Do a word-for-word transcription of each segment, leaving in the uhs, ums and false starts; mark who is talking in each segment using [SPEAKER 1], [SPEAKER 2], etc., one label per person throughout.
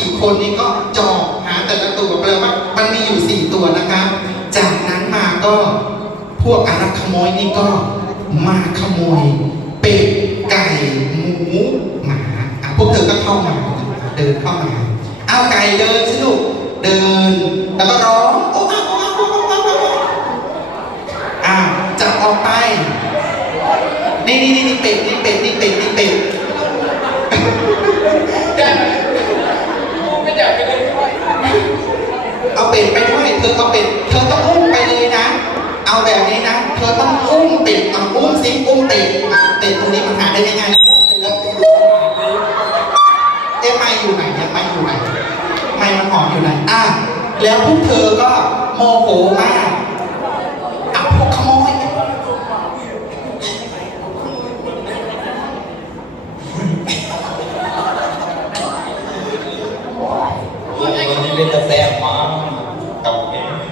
[SPEAKER 1] สี่คนนี้ก็จอบหาแต่ละตัวแปลว่ามันมีอยู่สี่ตัวนะคะจากนั้นมาก็พวกอารักขโมยนี่ก็มาขโมยเป็ดไก่หมูหมาอ่ะพวกเธอก็เข้ามาเดินเข้ามาเอาไก่เดินสิลูกเดินแล้วก็ร้องโอ้โอ้โอ้โอ้โอ้โอ้อ่ะจับออกไปนี่นี่นี่เป็ดนี่เป็ดนี่เป็ดนี่เป็ดไม่อยากไปเลยเอาเป็ดไปด้วยเธอเอาเป็ดเธอต้องอุ้มไปเลยนะเอาแบบนี้นะเธอต้องอุ้มเป็ดเอาอุ้มซิอุ้มเป็ดเป็ดตรงนี้มันหาได้ง่ายๆอุ้มไปแล้วเอ๊ะไม่อยู่ไหนเนี่ยไม่อยู่ไหนไม่มันหอมอยู่ไหนอ่ะแล้วพวกเธอก็โมโหมากอ่ะพวกขโมย
[SPEAKER 2] เล่นจะแซ่บมากกับแก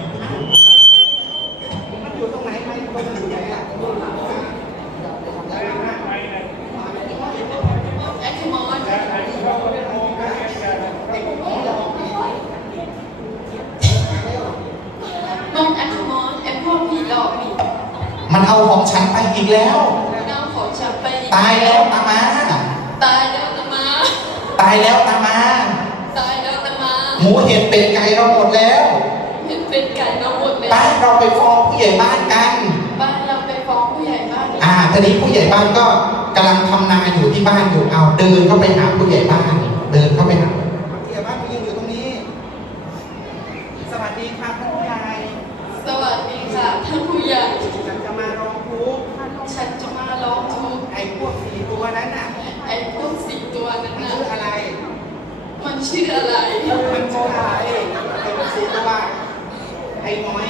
[SPEAKER 1] มันอยู่ตรงไหนไม่ตรงไหนอ่ะ
[SPEAKER 3] แอคทิมอนมันแอคทิมอนไอพวกผีหลอกนี่
[SPEAKER 1] มันเอาของฉันไปอีกแล้ว
[SPEAKER 3] เอาของฉันไป
[SPEAKER 1] ตายแล้วตามา
[SPEAKER 3] ตายแล้วตามา
[SPEAKER 1] ตายแล้วตามา
[SPEAKER 3] ตายแล้วตามา
[SPEAKER 1] หมูเห็ดเป็ดไก่เราหมดแล้ว
[SPEAKER 3] เห็ดเป็ดไก่เราหมดแล้ว
[SPEAKER 1] บ้านเราไปฟ้องผู้ใหญ่บ้านกัน
[SPEAKER 3] บ้านเราไปฟ้องผู้ใหญ่บ้าน
[SPEAKER 1] อ่าทีนี้ผู้ใหญ่บ้านก็กำลังทำนาอยู่ที่บ้านอยู่เอาเดินเข้าไปหาผู้ใหญ่บ้านเดินเข้าไปหาผู้ใหญ่บ้านผู้ยืนอยู่ตรงนี้สวัสดีค่ะท่านผู้ใหญ่
[SPEAKER 3] สวัสดีค่ะท่านผู้ใหญ่
[SPEAKER 1] ฉันจะมาร้องทุกข์
[SPEAKER 3] ฉันจะมาร้องทุกข์
[SPEAKER 1] ไอ้พวกสี่ตัวนั้นน่ะ
[SPEAKER 3] ไอ้พวกสี่ตัวนั้นน่ะ
[SPEAKER 1] ชื่ออะไร
[SPEAKER 3] มันชื่ออะไร
[SPEAKER 1] มันชื่ออะไรไอ้พวกสี่ตัวไอ้หมอย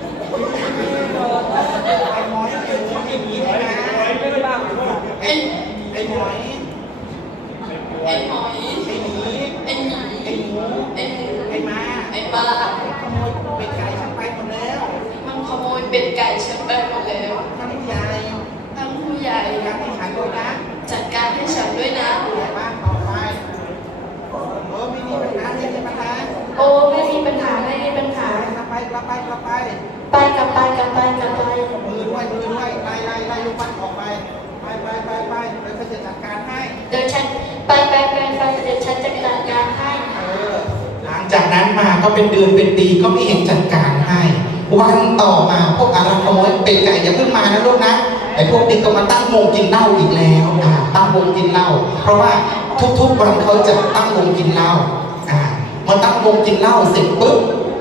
[SPEAKER 1] ไอ้หมอยไอ้หมูไอ้หมีไอ้นา
[SPEAKER 3] ไอ้
[SPEAKER 1] ไอ้หมอย
[SPEAKER 3] ไอ้หมอย
[SPEAKER 1] ไอ้หมี
[SPEAKER 3] ไอ้หมี
[SPEAKER 1] ไอ้หมู
[SPEAKER 3] ไอ้หมู
[SPEAKER 1] ไอ้ม้า
[SPEAKER 3] ไอ้ปลา
[SPEAKER 1] ขโมยเป็ดไก่ฉันไปหมดแล้ว
[SPEAKER 3] มันขโมยเป็ดไก่ฉันไปหมดแล้ว
[SPEAKER 1] ท่านผู้ใหญ่
[SPEAKER 3] ท่านผู้ใหญ่
[SPEAKER 1] จัดการให้ฉันด้วยนะ
[SPEAKER 3] จัดการให้ฉันด้วยนะ
[SPEAKER 1] ผู้ใหญ่บ้านต่อไปโอ้ไม่มีปัญหาไม่มีปัญหา
[SPEAKER 3] โอ้ไม่มีปัญหาไม่มีปัญหาก
[SPEAKER 1] ลับไปกลับไปกลับไป
[SPEAKER 3] ไปกลับไปกลับไปกลับไป
[SPEAKER 1] มือด้วยมือด้วยไล่ไล่ไล่ลูกบ้านออกไปไปไปไปไปเดี๋ยวเขาจะจัดการให้
[SPEAKER 3] เดี๋ยวฉันไปไปไปไปเดี๋ยวฉันจะจัดการให้
[SPEAKER 1] เออหลังจากนั้นมาก็เป็นเดือนเป็นปีก็ไม่เห็นจัดการให้วันต่อมาพวกอารักขโมยเป็ดไก่อย่าเพิ่งมานะลูกนะไอ้พวกนี้ก็มาตั้งวงกินเหล้าอีกแล้วอ่าตั้งวงกินเหล้าเพราะว่าทุกๆวันเขาจะตั้งวงกินเหล้าอ่ามาตั้งวงกินเหล้าเสร็จปุ๊บ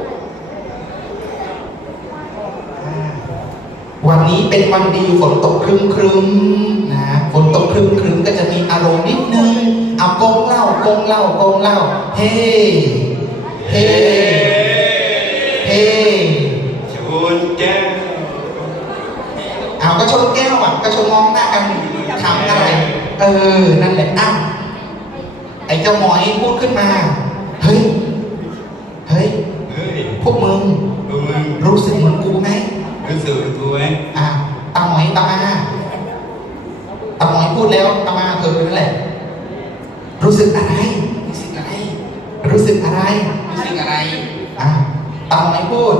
[SPEAKER 1] วันนี้เป็นวันดีฝนตกครึ้มครึ้มนะฝนตกครึ้มครึ้มก็จะมีอารมณ์นิดนึงเอากงเหล้ากงเหล้ากงเหล้าเฮ้เฮ้เฮ้
[SPEAKER 2] ชนแก้ว
[SPEAKER 1] เอาก็ชนแก้วอ่ะก็ชนมองหน้ากันถามอะไรเออนั่นแหละอ้าวไอ้เจ้าหมอยพูดขึ้นมาเฮ้ยเฮ้ยพวกมึงรู้สึกเหมือนกูไหม
[SPEAKER 2] รู้สึกกูไหม
[SPEAKER 1] อ่ะตาหมอยตามาตาหมอยพูดแล้วตามาเธอนั่นแหละรู้สึกอะไรรู้สึกอะไรรู้สึกอะไรรู้สึกอะไรอ่ะตาหมอยพูด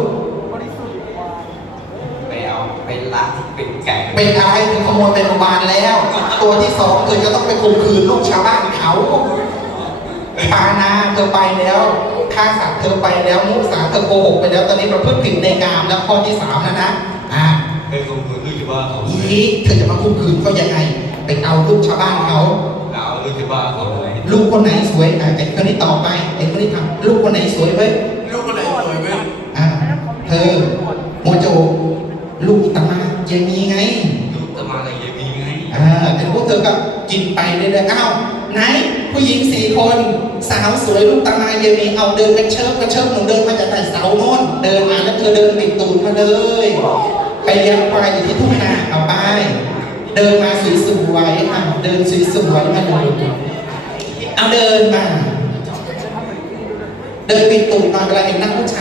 [SPEAKER 2] ไปเอาไปล้างเป็ดไก่
[SPEAKER 1] เป็นอะไรเธอขโมยไปโรงพยาบาลแล้วตัวที่สองเธอจะต้องไปข่มขืนลูกชาวบ้านเขาปานาเธอไปแล้วฆ่าสัตว์เธอไปแล้วมุสาเธอโกหกไปแล้วตอนนี้ประพฤติผิดในกามแล้วข้อที่สามนะนะอ่า
[SPEAKER 2] ไปข่มขืนลูกชาวบ้านเขา
[SPEAKER 1] อีเธอจะมาข่มขืนเขายังไงไปเอาลูกชาวบ้านเขา
[SPEAKER 2] เอาลูกชาวบ้านเขาเลย
[SPEAKER 1] ลูกคนไหนสวยอ่ะไอ้คนนี้ต่อไปไอ้คนนี้ทำลูกคนไหนสวยเว้ย
[SPEAKER 2] ลูกคนไหนสวยเว้ย
[SPEAKER 1] อ่าเธอโมโจลูกตามาเยมีไง
[SPEAKER 2] ลูกตามาอะไรเยมีไง
[SPEAKER 1] อ่าแต่พวกเธอก็กินไปเรื่อยๆอ้าวไหนผู้หญิงสี่คนสาวสวยลูกตามาเยมีเอาเดินกระเชิบกระเชิบหนูเดินมาจากแต่เสาโน่นเดินมาแล้วเธอเดินติดตูดมาเลยไปเลี้ยงควายอยู่ที่ทุ่งนาเอาไปเดินมาสวยๆอ่ะเดินสวยๆมาเลยเอาเดินมาเดินปิดตูดหน่อยเวลาเห็นนั่งผู้ชาย